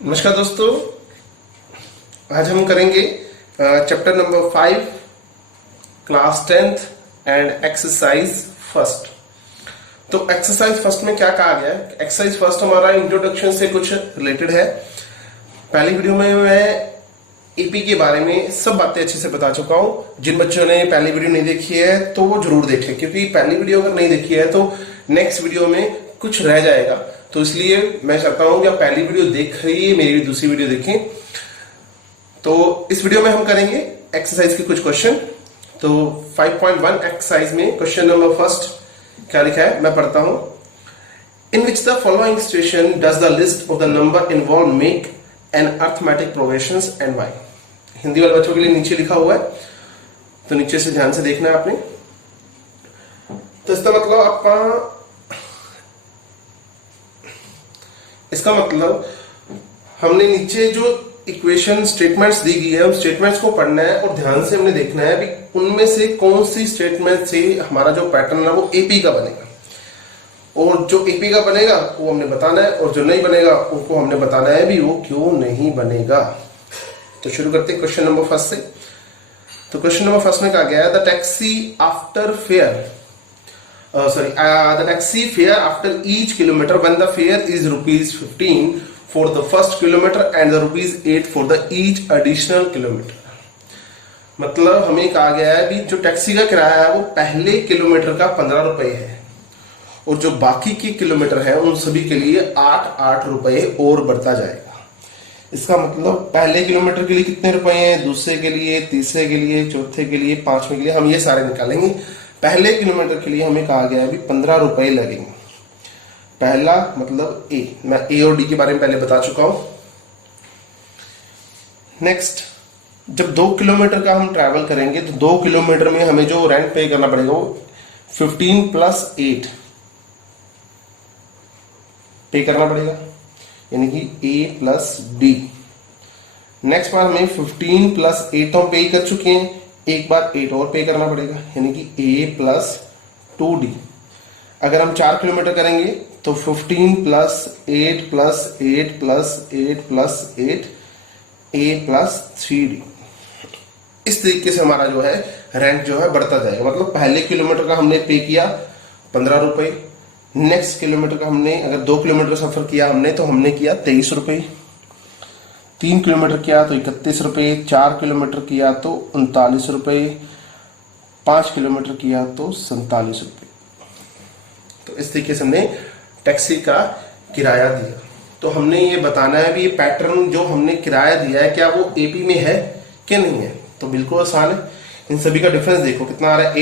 नमस्कार दोस्तों, आज हम करेंगे chapter number 5 class 10th and exercise first. तो एक्सरसाइज फर्स्ट में क्या कहा गया है? एक्सरसाइज फर्स्ट हमारा इंट्रोडक्शन से कुछ रिलेटेड है। पहली वीडियो में मैं एपी के बारे में सब बातें अच्छे से बता चुका हूं। जिन बच्चों ने पहली वीडियो नहीं देखी है तो वो जरूर देखें, क्योंकि पहली वीडियो अगर नहीं देखी है तो नेक्स्ट वीडियो में कुछ रह जाएगा। तो इसलिए मैं चाहता हूं कि आप पहली वीडियो देख रही है, मेरी दूसरी वीडियो देखें। तो इस वीडियो में हम करेंगे एक्सरसाइज के कुछ क्वेश्चन। तो 5.1 एक्सरसाइज में क्वेश्चन नंबर फर्स्ट क्या लिखा है, मैं पढ़ता हूं। In which the following situation does the list of the number involve make an arithmetic progression and why. Hindi वाले बच्चों के लिए नीचे लिखा हुआ है, तो नीचे से ध्यान से देखना है आपने। तो इसका मतलब हमने नीचे जो इक्वेशन स्टेटमेंट्स दी गई है, उन स्टेटमेंट्स को पढ़ना है और ध्यान से हमने देखना है कि उनमें से कौन सी स्टेटमेंट से हमारा जो पैटर्न है वो एपी का बनेगा, और जो एपी का बनेगा वो हमने बताना है, और जो नहीं बनेगा उनको हमने बताना है भी वो क्यों नहीं बनेगा। तो शुरू करते हैं क्वेश्चन नंबर फर्स्ट से। तो क्वेश्चन नंबर फर्स्ट में कहा गया है the taxi fare after each kilometer when the fare is ₹15 for the first kilometer and the ₹8 for the each additional kilometer। मतलब हमें कहा गया है भी जो टैक्सी का किराया है वो पहले किलोमीटर का 15 रुपए है, और जो बाकी के किलोमीटर है उन सभी के लिए 8 रुपए और बढ़ता जाएगा। इसका मतलब पहले किलोमीटर के लिए कितने रुपए हैं, दूसरे के लिए, तीसरे के लिए, चौथे के लिए, पांचवें के लिए, हम ये सारे निकालेंगे। पहले किलोमीटर के लिए हमें कहा गया है भी 15 रुपए लगेंगे। पहला मतलब ए, मैं ए और डी के बारे में पहले बता चुका हूं। नेक्स्ट, जब 2 किलोमीटर का हम ट्रैवल करेंगे तो 2 किलोमीटर में हमें जो रेंट पे करना पड़ेगा वो 15 + 8 पे करना पड़ेगा, यानी कि ए प्लस डी। नेक्स्ट बार हमें 15 + 8 तो हम पे कर चुके हैं, एक बार 8 और पे करना पड़ेगा, यानी कि ए प्लस 2D। अगर हम 4 किलोमीटर करेंगे तो 15 + 8 + 8 + 8 + 8 ए प्लस 3D। इस तरीके से हमारा जो है रेंट जो है बढ़ता जाएगा। मतलब पहले किलोमीटर का हमने पे किया 15 रुपए, नेक्स्ट किलोमीटर का हमने अगर 2 किलोमीटर सफर किया हमने तो हमने किया 23 रुपए, 3 किलोमीटर किया तो 31 रुपए, 4 किलोमीटर किया तो 39 रुपए, 5 किलोमीटर किया तो 47 रुपए। तो इस तरीके से हमने टैक्सी का किराया दिया। तो हमने ये बताना है भी ये पैटर्न जो हमने किराया दिया है क्या वो एपी में है कि नहीं है। तो बिल्कुल आसान है। इन सभी का डिफरेंस देखो कितना आ रहा है,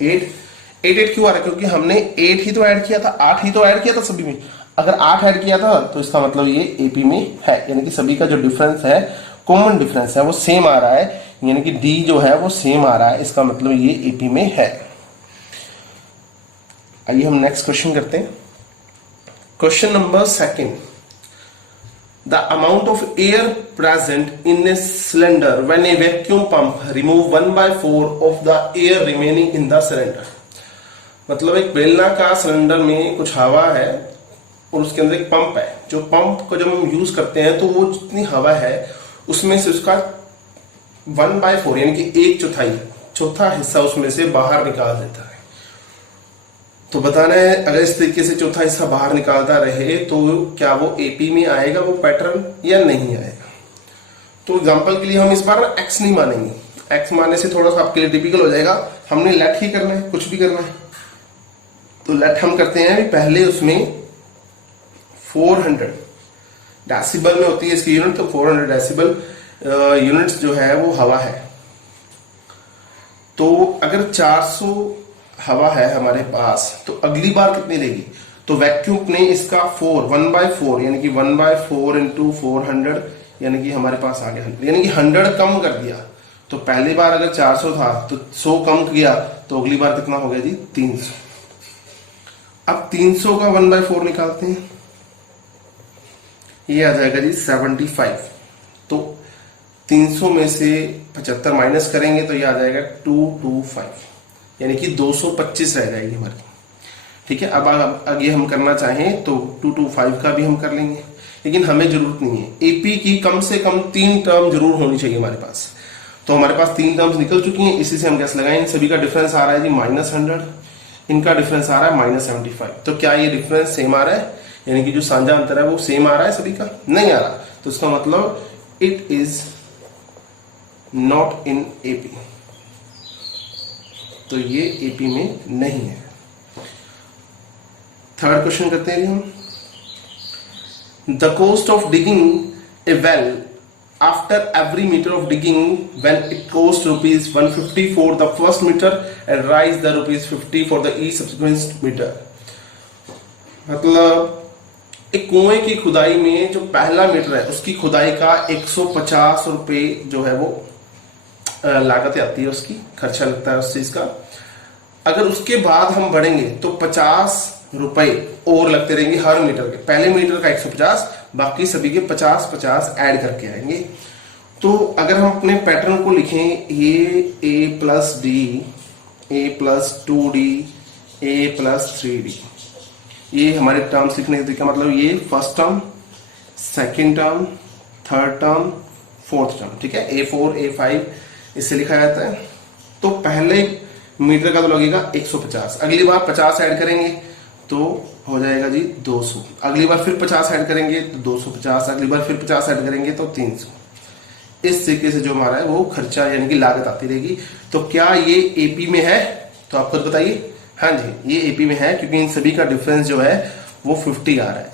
8 क्यों आ रहा है, क्योंकि हमने 8 ही तो ऐड किया था, 8 ही तो ऐड किया था सभी में। अगर 8 ऐड किया था तो इसका मतलब ये एपी में है, यानी कि सभी का जो डिफरेंस है, कॉमन डिफरेंस है, वो सेम आ रहा है, यानी कि डी जो है वो सेम आ रहा है। इसका मतलब ये एपी में है। आइए हम नेक्स्ट क्वेश्चन करते हैं। Question number second, the amount of air present in a cylinder when A vacuum pump remove 1/4 of the air remaining in the cylinder. मतलब एक बेलनाकार सिलेंडर में कुछ हवा है और उसके अंदर एक पंप है। जो पंप को जब हम यूज करते हैं तो वो जितनी हवा है उसमें से उसका 1/4 यानी कि 1/4 चौथा हिस्सा उसमें से बाहर निकाल देता है। तो बताना है अगर इस तरीके से चौथा हिस्सा बाहर निकालता रहे तो क्या वो एपी में आएगा वो पैटर्न या नहीं आएगा। तो एग्जांपल के लिए हम इस बार एक्स नहीं मानेंगे, एक्स मानने से थोड़ा सा आपके लिए टिपिकल हो जाएगा। हमने लेट ही करना है, कुछ भी करना है। तो लेट हम करते हैं पहले उसमें 400 डेसिबल में होती है इसकी यूनिट, तो 400 डेसिबल यूनिट्स जो है वो हवा है। तो अगर 400 हवा है हमारे पास तो अगली बार कितनी देगी, तो वैक्यूम ने इसका 1/4 यानी कि 1/4 × 400 यानी कि हमारे पास आ गया 100, यानी कि 100 कम कर दिया। तो पहली बार अगर 400 था तो 100 कम किया तो अगली बार कितना हो गया जी 300। अब 300 का 1/4 निकालते हैं, ये आ जाएगा जी 75। तो 300 में से 75 माइनस करेंगे तो ये आ जाएगा 225, यानी कि 225 रह जाएगी हमारी। ठीक है, अब आगे हम करना चाहें तो 225 का भी हम कर लेंगे, लेकिन हमें जरूरत नहीं है। एपी की कम से कम 3 टर्म जरूर होनी चाहिए हमारे पास। तो हमारे पास 3 टर्म्स निकल चुकी हैं, इसी से हम गैस लगाएं। इन सभी का डिफरेंस आ रहा है जी -100, इनका डिफरेंस आ रहा है -75। तो क्या ये डिफरेंस सेम आ रहा है, यानी कि जो साझा अंतर है वो सेम आ रहा है सभी का? नहीं आ रहा। तो इसका मतलब it is not in AP, तो ये एपी में नहीं है। थर्ड क्वेश्चन करते हैं हम। The cost of digging A well after every meter of digging when it cost rupees 150 for the first meter and rise the rupees 50 for the each subsequent meter। मतलब एक कुएं की खुदाई में जो पहला मीटर है उसकी खुदाई का 150 रुपए जो है वो लागत आती है, उसकी खर्चा लगता है उस चीज का। अगर उसके बाद हम बढ़ेंगे तो 50 रुपए और लगते रहेंगे हर मीटर के। पहले मीटर का 150, बाकी सभी के 50-50 ऐड करके आएंगे। तो अगर हम अपने पैटर्न को लिखें, ये a plus D, A plus 2d, A plus 3d, ये हमारे टर्म्स लिखने का मतलब ये first term, second term, third term, fourth term, ठीक है। A4 A5 इससे लिखा जाता है। तो पहले मीटर का तो लगेगा 150, अगली बार 50 ऐड करेंगे तो हो जाएगा जी 200, अगली बार फिर 50 ऐड करेंगे तो 250, अगली बार फिर 50 ऐड करेंगे तो 300। इस तरीके से जो हमारा है वो खर्चा यानी कि लागत आती रहेगी। तो क्या ये एपी में है? तो आप खुद बताइए। हाँ जी, ये एपी में है, क्योंकि इन सभी का डिफरेंस जो है वो 50 आ रहा है।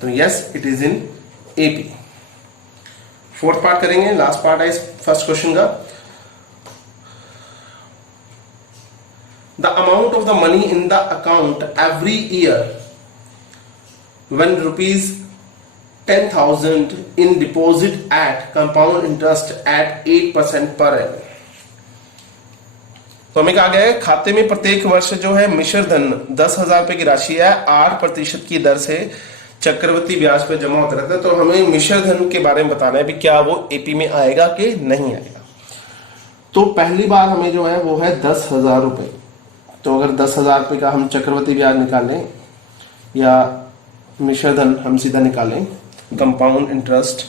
तो yes, it is in AP. Fourth part करेंगे, लास्ट पार्ट है इस फर्स्ट क्वेश्चन का। The amount of the money in the account every year when rupees 10,000 in deposit at compound interest at 8% per annum। तो हमें कहा गया है खाते में प्रत्येक वर्ष जो है मिश्र धन 10,000 रुपए की राशि है 8% की दर से चक्रवृद्धि ब्याज पर जमा होता रहता है। तो हमें मिश्र धन के बारे में बताना है भी क्या वो एपी में आएगा कि नहीं आएगा। तो पहली बार हमें जो है वो है 10,000 रुपए। तो अगर 10,000 रुपये का हम चक्रवृद्धि ब्याज निकालें या मिश्र धन हम सीधा निकालें, कंपाउंड इंटरेस्ट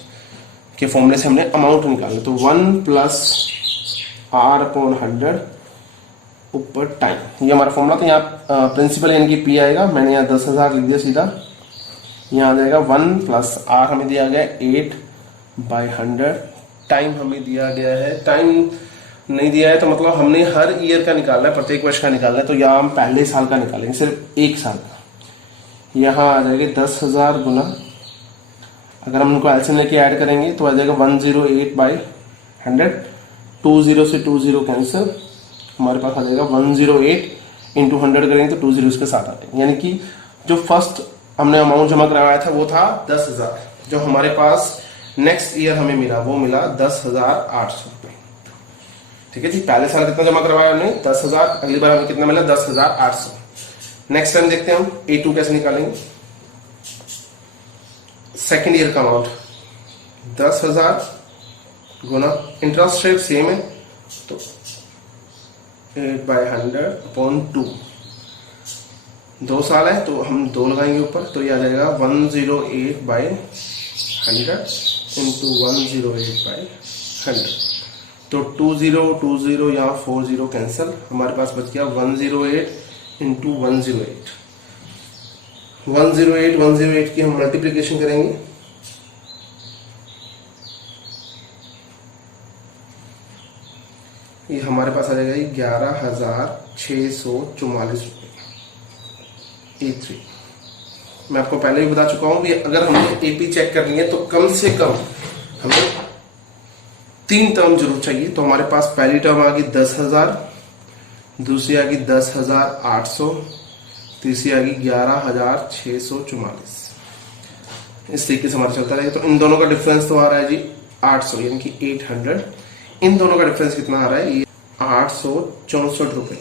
के फॉर्मूले से हमने अमाउंट निकाले, तो 1 प्लस r/100 ऊपर टाइम, ये हमारा फॉर्मूला। तो यहाँ प्रिंसिपल यानी कि पी आएगा, मैंने यहाँ 10,000 लिख दिया सीधा। यहाँ आ जाएगा 1 प्लस r हमें दिया गया 8/100, टाइम हमें दिया गया है, टाइम नहीं दिया है तो मतलब हमने हर ईयर का निकालना है, प्रत्येक वर्ष का निकालना है। तो यहाँ हम पहले साल का निकालेंगे, सिर्फ एक साल का। यहाँ आ जाएगा 10,000 गुना, अगर हम उनको एलसीएम लेके ऐड करेंगे तो आ जाएगा 108/100। 20 से 20 कैंसिल, हमारे पास आ जाएगा 108 इंटू 100 करेंगे तो 20 उसके साथ आते हैं। यानी कि जो फर्स्ट हमने अमाउंट जमा करवाया था वो था 10,000, जो हमारे पास नेक्स्ट ईयर हमें मिला वो मिला 10,800 रुपये। ठीक है जी, पहले साल कितना जमा करवाया हमने 10,000, अगली बार हमें कितना मिला 10,800। नेक्स्ट टाइम देखते हैं हम A2 कैसे निकालेंगे। सेकेंड ईयर का अमाउंट 10,000 गुना इंटरेस्ट रेट सेम है तो 8/100/2, 2 साल है तो हम 2 लगाएंगे ऊपर, तो यह आ जाएगा 108/100 इंटू 108/100। तो 20 यहाँ 40 कैंसिल, हमारे पास बच गया 108 इंटू 108। 108 की हम मल्टीप्लीकेशन करेंगे, ये हमारे पास आ जाएगा 11,644 रुपये A3। मैं आपको पहले ही बता चुका हूं कि अगर हमने एपी चेक करनी है तो कम से कम हमें 3 टर्म जरूर चाहिए। तो हमारे पास पहली टर्म आ गई 10,000, दूसरी आ गई 10,800, तीसरी आ गई 11,644। इस तरीके से हमारा चलता रहेगा। तो इन दोनों का डिफरेंस तो आ रहा है जी 800 यानी कि 800। इन दोनों का डिफरेंस कितना आ रहा है, ये 864 रुपए।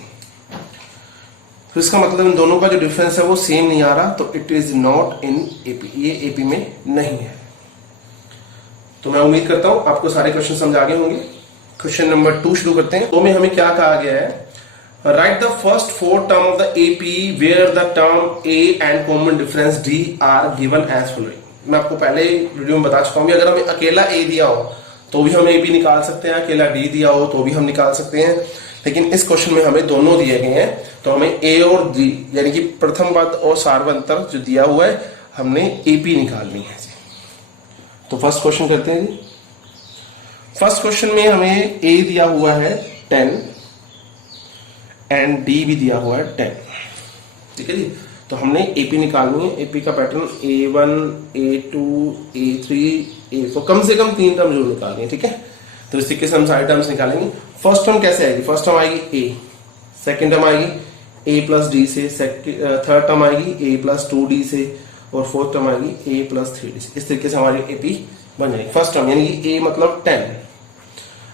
तो इसका मतलब इन दोनों का जो डिफरेंस है वो सेम नहीं आ रहा, तो it is not in AP, ये एपी में नहीं है। तो मैं उम्मीद करता हूं आपको सारे क्वेश्चन समझ आ गए होंगे। क्वेश्चन नंबर 2 शुरू करते हैं। तो में हमें क्या कहा गया है, write the first 4 term of the AP where the term A and common difference D are given as following. मैं आपको पहले वीडियो में बता चुका हूँ, अगर हमें अकेला ए दिया हो तो भी हम ए भी निकाल सकते हैं, अकेला डी दिया हो तो भी हम निकाल सकते हैं, लेकिन इस क्वेश्चन में हमें दोनों दिए गए हैं, तो हमें ए और डी यानी कि प्रथम पद और सार्वंतर जो दिया हुआ है हमने एपी निकालनी है। तो फर्स्ट क्वेश्चन करते हैं जी। फर्स्ट क्वेश्चन में हमें ए दिया हुआ है 10 एंड डी भी दिया हुआ है 10, ठीक है जी। तो हमने एपी निकालनी है। एपी का pattern A1 A2 A3 A4, कम से कम 3 टर्म जरूर निकालनी है, ठीक है। तो इस तरीके से हम सारे टर्म्स निकालेंगे। फर्स्ट टर्म कैसे आएगी? फर्स्ट टर्म आएगी ए, सेकेंड टर्म आएगी ए प्लस डी से, थर्ड टर्म आएगी ए प्लस 2d से, और फोर्थ टर्म आएगी ए प्लस 3d से। इस तरीके से हमारी एपी बन जाएगी। फर्स्ट टर्म यानी कि ए मतलब 10,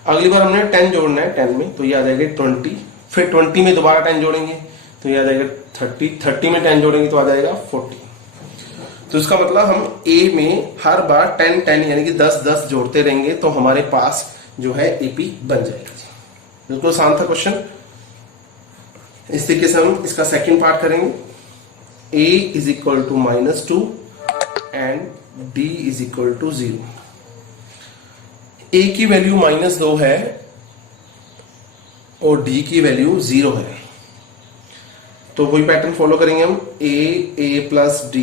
अगली बार हमने 10 जोड़ना है 10 में, तो ये आ जाएगा 20, फिर 20 में दोबारा 10 जोड़ेंगे तो ये आ जाएगा 30, 30 में 10 जोड़ेंगे तो आ जाएगा 40। तो इसका मतलब हम ए में हर बार 10 10 यानी कि 10 10 जोड़ते रहेंगे तो हमारे पास जो है एपी बन जाएगा। बिल्कुल आसान था क्वेश्चन। इस तरीके से हम इसका सेकंड पार्ट करेंगे। a is equal to -2 and d is equal to 0। a की वैल्यू -2 है और d की वैल्यू 0 है, तो वही पैटर्न फॉलो करेंगे हम, a plus d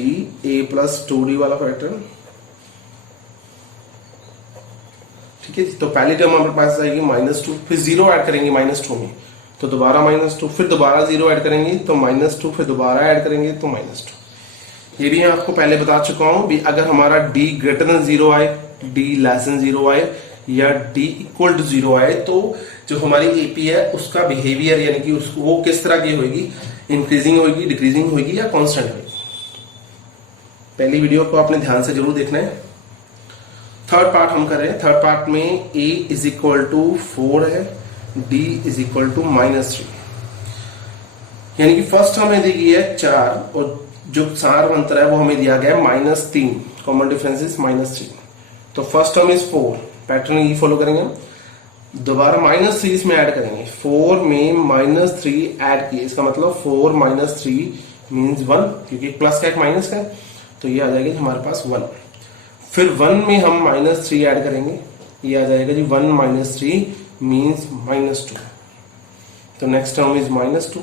a plus 2d वाला पैटर्न, ठीक है। तो पहली टर्म हमारे पास आएगी -2, फिर 0 ऐड करेंगे -2 में तो दोबारा -2, फिर दोबारा 0 ऐड करेंगे तो -2, फिर दोबारा ऐड करेंगे तो -2। ये भी मैं आपको पहले बता चुका हूं भी, अगर हमारा d ग्रेटर देन 0 आए, d लेस देन 0 आए या d इक्वल टू 0 आए तो जो हमारी एपी है उसका बिहेवियर यानी कि उसको वो किस तरह की होगी, इंक्रीजिंग होगी, डिक्रीजिंग होगी या कांस्टेंट होगी। पहली वीडियो को आपने ध्यान से जरूर देखना है। थर्ड पार्ट हम कर रहे हैं। थर्ड पार्ट में a इज इक्वल टू 4 है, d इज इक्वल टू -3, यानी कि फर्स्ट हमें दी गई है 4 और जो सार्वंतर है वो हमें दिया गया है -3, कॉमन डिफरेंस इज -3। तो फर्स्ट टर्म इज 4, पैटर्न ये फॉलो करेंगे हम, दोबारा -3 इसमें ऐड करेंगे, 4 में -3 ऐड किए, इसका मतलब 4 - 3 मीन्स 1, क्योंकि प्लस का एक माइनस का, तो ये आ जाएगा हमारे पास 1। फिर 1 में हम -3 ऐड करेंगे, ये आ जाएगा जी 1 - 3 मीन्स -2। तो नेक्स्ट टर्म इज -2,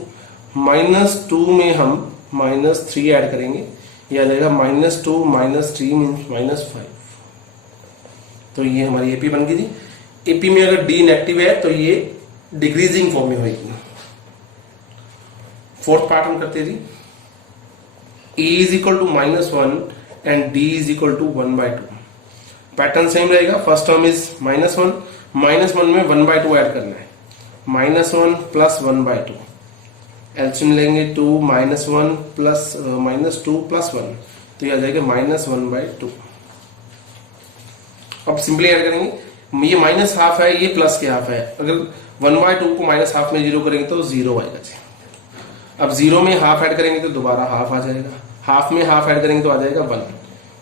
-2 में हम -3 ऐड करेंगे, ये आ जाएगा -2 - 3 मीन्स -5। तो ये हमारी एपी बन गई जी। एपी में अगर डी नेगेटिव है तो ये डिक्रीजिंग फॉर्म में होगी। फोर्थ पार्ट हम करते हैं जी। A is equal to -1 and d is equal to 1/2। Pattern same रहेगा। फर्स्ट टर्म इज -1, -1 में 1/2 ऐड करना है, -1 प्लस 1/2, एलसीएम लेंगे 2 -1 प्लस -2 प्लस 1, तो ये आ जाएगा -1/2। अब सिंपली ऐड करेंगे, ये -½ है, ये प्लस के हाफ है, अगर 1/2 को -½ में 0 करेंगे तो 0 आएगा जी। अब 0 में हाफ ऐड करेंगे तो दोबारा हाफ आ जाएगा, हाफ में हाफ ऐड करेंगे तो आ जाएगा 1।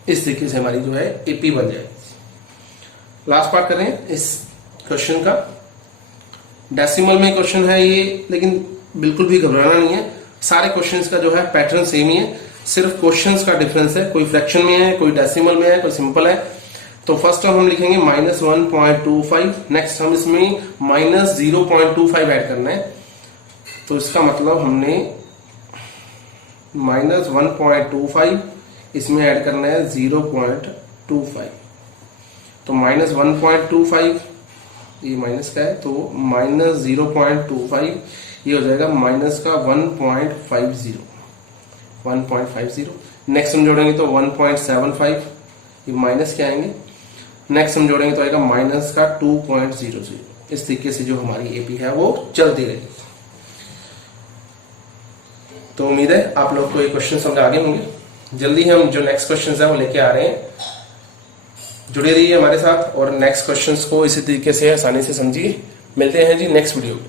इस तरीके से हमारी जो है एपी बन जाएगी। लास्ट पार्ट करें इस क्वेश्चन का। डेसिमल में क्वेश्चन है ये, लेकिन बिल्कुल भी घबराना नहीं है, सारे क्वेश्चंस का जो है पैटर्न सेम ही है, सिर्फ क्वेश्चंस का डिफरेंस है, कोई फ्रैक्शन में है, कोई डेसिमल में है, कोई सिंपल है। तो फर्स्ट टर्म हम लिखेंगे -1.25, नेक्स्ट हम इसमें -0.25 ऐड करना है, तो इसका मतलब हमने -1.25 इसमें ऐड करना है 0.25, तो -1.25 ये माइनस का है तो -0.25 ये हो जाएगा माइनस का 1.50। नेक्स्ट हम जोड़ेंगे तो 1.75, ये माइनस के आएंगे, नेक्स्ट हम जोड़ेंगे तो आएगा माइनस का 2.00। इस तरीके से जो हमारी एपी है वो चलती रहेगी। तो उम्मीद है आप लोग को ये क्वेश्चन समझ आ गए होंगे। जल्दी हम जो नेक्स्ट क्वेश्चन है वो लेके आ रहे हैं, जुड़े रहिए हमारे साथ और नेक्स्ट क्वेश्चंस को इसी तरीके से आसानी से समझिए। मिलते हैं जी नेक्स्ट वीडियो में।